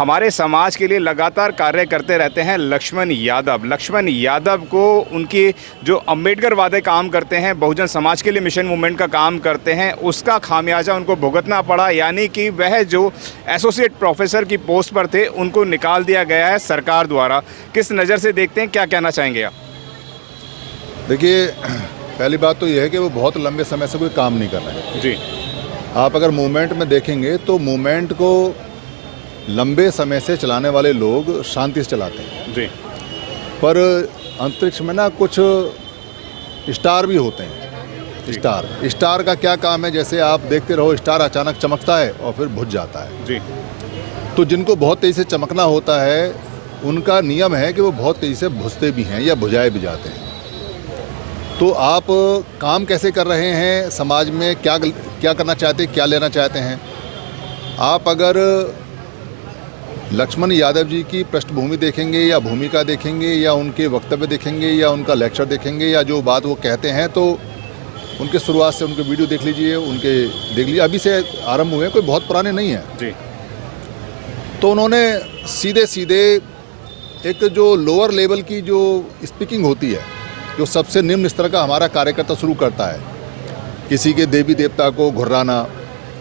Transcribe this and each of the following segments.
हमारे समाज के लिए लगातार कार्य करते रहते हैं लक्ष्मण यादव। लक्ष्मण यादव को उनकी जो अम्बेडकर वादे काम करते हैं, बहुजन समाज के लिए मिशन मूवमेंट का काम करते हैं, उसका खामियाजा उनको भुगतना पड़ा। यानी कि वह जो एसोसिएट प्रोफेसर की पोस्ट पर थे उनको निकाल दिया गया है सरकार द्वारा। किस नज़र से देखते हैं, क्या कहना चाहेंगे आप? देखिए, पहली बात तो यह है कि वो बहुत लंबे समय से कोई काम नहीं कर रहे हैं। जी। आप अगर मूवमेंट में देखेंगे तो मूवमेंट को लंबे समय से चलाने वाले लोग शांति से चलाते हैं। जी। पर अंतरिक्ष में ना कुछ स्टार भी होते हैं। स्टार का क्या काम है, जैसे आप देखते रहो, स्टार अचानक चमकता है और फिर बुझ जाता है। जी। तो जिनको बहुत तेज़ी से चमकना होता है, उनका नियम है कि वो बहुत तेज़ी से बुझते भी हैं या बुझाए भी जाते हैं। तो आप काम कैसे कर रहे हैं, समाज में क्या करना चाहते हैं, क्या लेना चाहते हैं। आप अगर लक्ष्मण यादव जी की पृष्ठभूमि देखेंगे या भूमिका देखेंगे या उनके वक्तव्य देखेंगे या उनका लेक्चर देखेंगे या जो बात वो कहते हैं, तो उनके शुरुआत से उनके वीडियो देख लीजिए, देख लीजिए, अभी से आरंभ हुए, कोई बहुत पुराने नहीं हैं। जी। तो उन्होंने सीधे सीधे एक जो लोअर लेवल की जो स्पीकिंग होती है, जो सबसे निम्न स्तर का हमारा कार्यकर्ता शुरू करता है, किसी के देवी देवता को घुर्राना,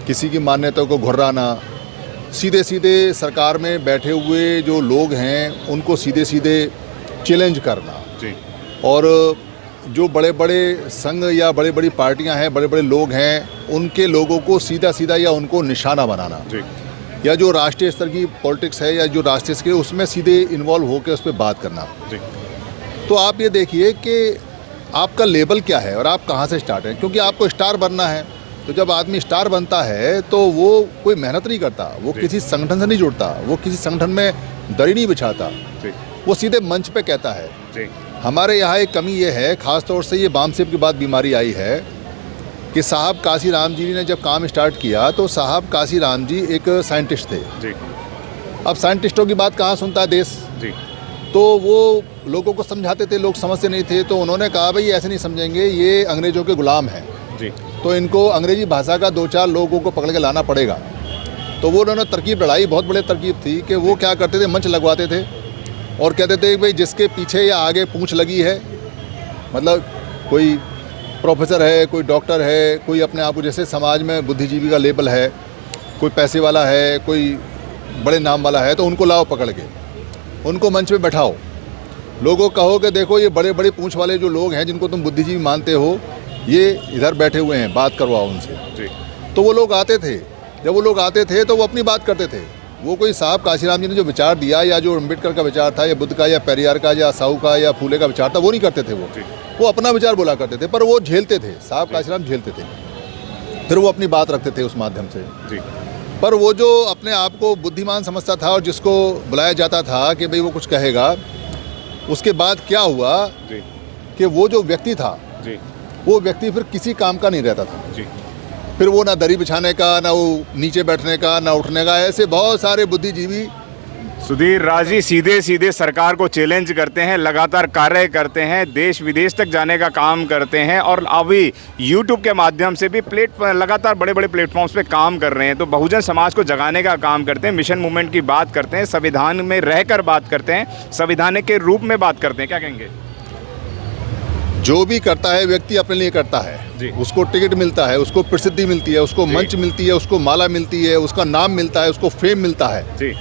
किसी की मान्यता को घुर्राना, सीधे सीधे सरकार में बैठे हुए जो लोग हैं उनको सीधे सीधे चैलेंज करना। जी। और जो बड़े बड़े संघ या बड़ी बड़ी पार्टियां हैं, बड़े बड़े लोग हैं, उनके लोगों को सीधा सीधा या उनको निशाना बनाना। जी। या जो राष्ट्रीय स्तर की पॉलिटिक्स है या जो राष्ट्रीय स्तर की, उसमें सीधे इन्वॉल्व होकर उस पर बात करना। जी। तो आप ये देखिए कि आपका लेवल क्या है और आप कहाँ से स्टार्ट हैं, क्योंकि आपको स्टार बनना है। तो जब आदमी स्टार बनता है तो वो कोई मेहनत नहीं करता, वो किसी संगठन से नहीं जुड़ता, वो किसी संगठन में दरी नहीं बिछाता, वो सीधे मंच पे कहता है। जी। हमारे यहाँ एक कमी ये है, ख़ास तौर से ये बामसेब के बाद बीमारी आई है कि साहब काशी राम जी ने जब काम स्टार्ट किया तो साहब काशी राम जी एक साइंटिस्ट थे। जी। अब साइंटिस्टों की बात कहाँ सुनता है देश। जी। तो वो लोगों को समझाते थे, लोग समझते नहीं थे, तो उन्होंने कहा भाई ऐसे नहीं समझेंगे, ये अंग्रेज़ों के गुलाम हैं। जी। तो इनको अंग्रेजी भाषा का 2-4 लोगों को पकड़ के लाना पड़ेगा। तो वो उन्होंने तरकीब लड़ाई, बहुत बड़ी तरकीब थी कि वो क्या करते थे, मंच लगवाते थे और कहते थे भाई जिसके पीछे या आगे पूंछ लगी है, मतलब कोई प्रोफेसर है, कोई डॉक्टर है, कोई अपने आप को जैसे समाज में बुद्धिजीवी का लेबल है, कोई पैसे वाला है, कोई बड़े नाम वाला है, तो उनको लाओ पकड़ के, उनको मंच पे बैठाओ, लोगों कहो कि देखो ये बड़े बड़े पूंछ वाले जो लोग हैं जिनको तुम बुद्धिजीवी मानते हो, ये इधर बैठे हुए हैं, बात करवाओ उनसे। जी। तो वो लोग आते थे, जब वो लोग आते थे तो वो अपनी बात करते थे। वो कोई साहब काशीराम जी ने जो विचार दिया या जो अम्बेडकर का विचार था या बुद्ध का या पेरियार का या साहू का या फूले का विचार था, वो नहीं करते थे। वो अपना विचार बोला करते थे, पर वो झेलते थे, साहब काशीराम झेलते थे, फिर वो अपनी बात रखते थे उस माध्यम से। जी। पर वो जो अपने आप को बुद्धिमान समझता था और जिसको बुलाया जाता था कि भाई वो कुछ कहेगा, उसके बाद क्या हुआ कि वो जो व्यक्ति था, वो व्यक्ति फिर किसी काम का नहीं रहता था। जी। फिर वो ना दरी बिछाने का, ना वो नीचे बैठने का, ना उठने का, ऐसे बहुत सारे बुद्धिजीवी। सुधीर राजी सीधे सीधे सरकार को चैलेंज करते हैं, लगातार कार्य करते हैं, देश विदेश तक जाने का काम करते हैं और अभी यूट्यूब के माध्यम से भी लगातार बड़े बड़े प्लेटफॉर्म्स पे काम कर रहे हैं। तो बहुजन समाज को जगाने का काम करते हैं, मिशन मूवमेंट की बात करते हैं, संविधान में रहकर बात करते हैं, संविधान के रूप में बात करते हैं। क्या कहेंगे? जो भी करता है व्यक्ति अपने लिए करता है जी। उसको टिकट मिलता है, उसको प्रसिद्धि मिलती है, उसको मंच मिलती है, उसको माला मिलती है, उसका नाम मिलता है, उसको फेम मिलता है। जी।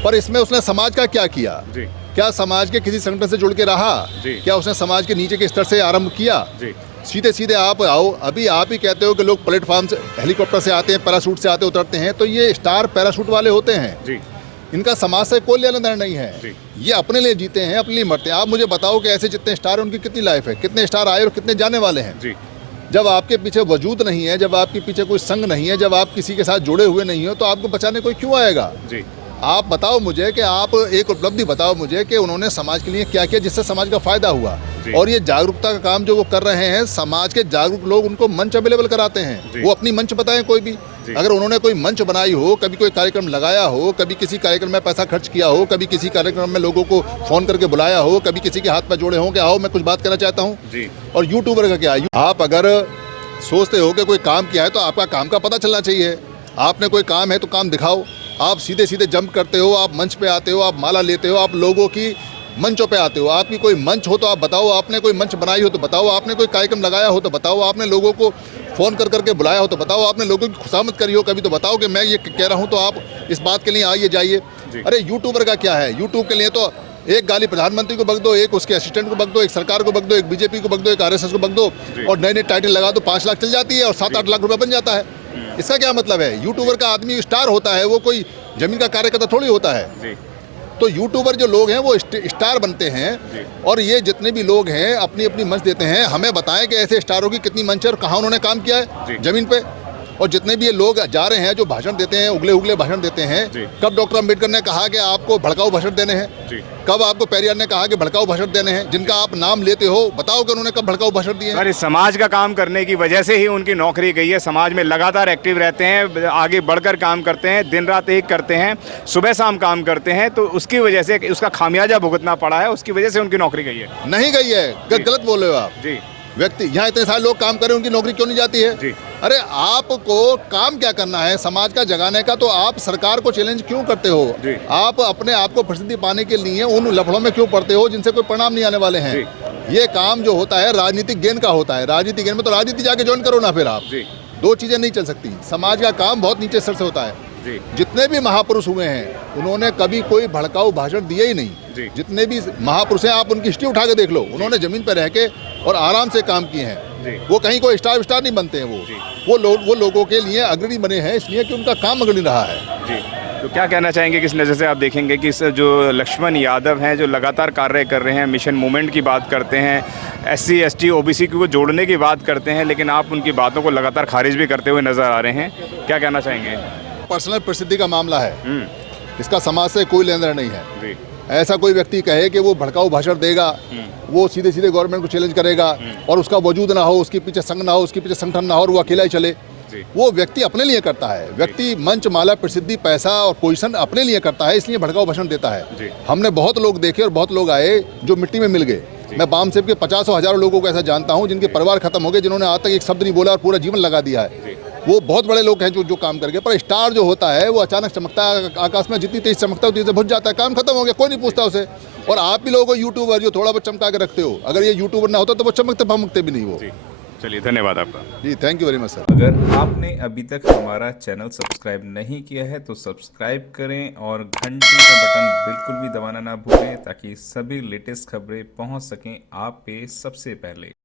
पर इसमें उसने समाज का क्या किया? जी। क्या समाज के किसी संगठन से जुड़ के रहा? जी। क्या उसने समाज के नीचे के स्तर से आरंभ किया? जी। सीधे सीधे आप आओ, अभी आप ही कहते हो कि लोग प्लेटफॉर्म से, हेलीकॉप्टर से आते हैं, पैराशूट से आते उतरते हैं, तो ये स्टार पैराशूट वाले होते हैं। जी। इनका समाज से कोई लेना देना नहीं है। जी। ये अपने लिए जीते हैं, अपने लिए मरते हैं। आप मुझे बताओ कि ऐसे जितने स्टार हैं उनकी कितनी लाइफ है, कितने स्टार आए और कितने जाने वाले हैं। जी। जब आपके पीछे वजूद नहीं है, जब आपके पीछे कोई संघ नहीं है, जब आप किसी के साथ जुड़े हुए नहीं हो, तो आपको बचाने कोई क्यों आएगा? जी। आप बताओ मुझे कि आप एक उपलब्धि बताओ मुझे कि उन्होंने समाज के लिए क्या किया जिससे समाज का फायदा हुआ। और ये जागरूकता का काम जो वो कर रहे हैं, समाज के जागरूक लोग उनको मंच अवेलेबल कराते हैं। वो अपनी मंच बताएं कोई भी, अगर उन्होंने कोई मंच बनाई हो, कभी कोई कार्यक्रम लगाया हो, कभी किसी कार्यक्रम में पैसा खर्च किया हो, कभी किसी कार्यक्रम में लोगों को फोन करके बुलाया हो, कभी किसी के हाथ पर जोड़े हो कि आओ मैं कुछ बात करना चाहता हूँ। और यूट्यूबर का क्या, आप अगर सोचते हो कि कोई काम किया है तो आपका काम का पता चलना चाहिए। आपने कोई काम है तो काम दिखाओ। आप सीधे सीधे जंप करते हो, आप मंच पे आते हो, आप माला लेते हो, आप लोगों की मंचों पे आते हो। आपकी कोई मंच हो तो आप बताओ, आपने कोई मंच बनाई हो तो बताओ, आपने कोई कार्यक्रम लगाया हो तो बताओ, आपने लोगों को फ़ोन कर करके बुलाया हो तो बताओ, आपने लोगों की खुशामद करी हो कभी तो बताओ कि मैं ये कह रहा हूँ तो आप इस बात के लिए आइए जाइए। अरे यूट्यूबर का क्या है, यूट्यूब के लिए तो एक गाली प्रधानमंत्री को बक दो, एक उसके असिस्टेंट को बक दो, एक सरकार को बक दो, एक बीजेपी को बक दो, एक आरएसएस को बक दो और नए नए टाइटल लगा दो, 5 लाख चल जाती है और 7-8 लाख रुपए बन जाता है। इसका क्या मतलब है? यूट्यूबर का आदमी स्टार होता है, वो कोई जमीन का कार्यकर्ता थोड़ी होता है। तो यूट्यूबर जो लोग हैं वो स्टार बनते हैं और ये जितने भी लोग हैं अपनी अपनी मंच देते हैं। हमें बताएं कि ऐसे स्टारों की कितनी मंच है और कहाँ उन्होंने काम किया है जमीन पे। और जितने भी ये लोग जा रहे हैं जो भाषण देते हैं, उगले उगले भाषण देते हैं, कब डॉक्टर अंबेडकर ने कहा कि आपको भड़काऊ भाषण देने हैं? कब आपको पेरियार ने कहा कि भड़काऊ भाषण देने हैं? जिनका आप नाम लेते हो बताओ कि उन्होंने कब भड़काऊ भाषण दिए हैं? अरे समाज का काम करने की वजह से ही उनकी नौकरी गई है। समाज में लगातार एक्टिव रहते हैं, आगे बढ़कर काम करते हैं, दिन रात एक करते हैं, सुबह शाम काम करते हैं, तो उसकी वजह से उसका खामियाजा भुगतना पड़ा है, उसकी वजह से उनकी नौकरी गई है। नहीं गई है, गलत बोल रहे हो आप जी। व्यक्ति। यहाँ इतने सारे लोग काम कर रहे हैं, उनकी नौकरी क्यों नहीं जाती है? जी। अरे आपको काम क्या करना है समाज का जगाने का, तो आप सरकार को चैलेंज क्यों करते हो? आप अपने आप को प्रसिद्धि पाने के लिए उन लफड़ों में क्यों पड़ते हो जिनसे कोई परिणाम नहीं आने वाले हैं? ये काम जो होता है राजनीतिक गेन का होता है। राजनीतिक गेन में तो राजनीति जाके ज्वाइन करो ना। फिर आप दो चीजें नहीं चल सकती। समाज का काम बहुत नीचे स्तर से होता है। जितने भी महापुरुष हुए हैं उन्होंने कभी कोई भड़काऊ भाषण दिए ही नहीं। जितने भी महापुरुष हैं आप उनकी हिस्ट्री उठा के देख लो, उन्होंने जमीन पर रह के और आराम से काम किए हैं। वो कहीं कोई स्टार नहीं बनते हैं। वो लोगों के लिए अग्रणी बने हैं इसलिए कि उनका काम अग्रणी रहा है। तो क्या कहना चाहेंगे, किस नज़र से आप देखेंगे कि जो लक्ष्मण यादव हैं जो लगातार कार्य कर रहे हैं, मिशन मूवमेंट की बात करते हैं, SC ST OBC को जोड़ने की बात करते हैं, लेकिन आप उनकी बातों को लगातार खारिज भी करते हुए नजर आ रहे हैं, क्या कहना चाहेंगे? पर्सनल प्रसिद्धि का मामला है, इसका समाज से कोई लेना देना नहीं है। ऐसा कोई व्यक्ति कहे कि वो भड़काऊ भाषण देगा, वो सीधे सीधे गवर्नमेंट को चैलेंज करेगा और उसका वजूद ना हो, उसके पीछे संघ ना हो, उसके पीछे संगठन ना हो और वो अकेला ही चले, वो व्यक्ति अपने लिए करता है। व्यक्ति मंच, माला, प्रसिद्धि, पैसा और पोजीशन अपने लिए करता है, इसलिए भड़काऊ भाषण देता है। हमने बहुत लोग देखे और बहुत लोग आए जो मिट्टी में मिल गए। मैं बाम सेब के 50 और हजारों लोगों को ऐसा जानता हूं जिनके परिवार खत्म हो गए, जिन्होंने आज तक एक शब्द नहीं बोला और पूरा जीवन लगा दिया है। वो बहुत बड़े लोग हैं जो काम करके। पर स्टार जो होता है वो अचानक चमकता है आकाश में, जितनी तेज चमकता है उतनी तेज बुझ जाता है, काम खत्म हो गया, कोई नहीं पूछता उसे। और आप भी लोगों को यूट्यूबर जो थोड़ा बहुत चमका के रखते हो, अगर ये यूट्यूबर ना होता तो वो चमकते भमकते भी नहीं। वो चलिए, धन्यवाद आपका। जी, thank you very much sir. अगर आपने अभी तक हमारा चैनल सब्सक्राइब नहीं किया है तो सब्सक्राइब करें और घंटी का बटन बिल्कुल भी दबाना ना भूलें ताकि सभी लेटेस्ट खबरें पहुंच सकें आप पे सबसे पहले।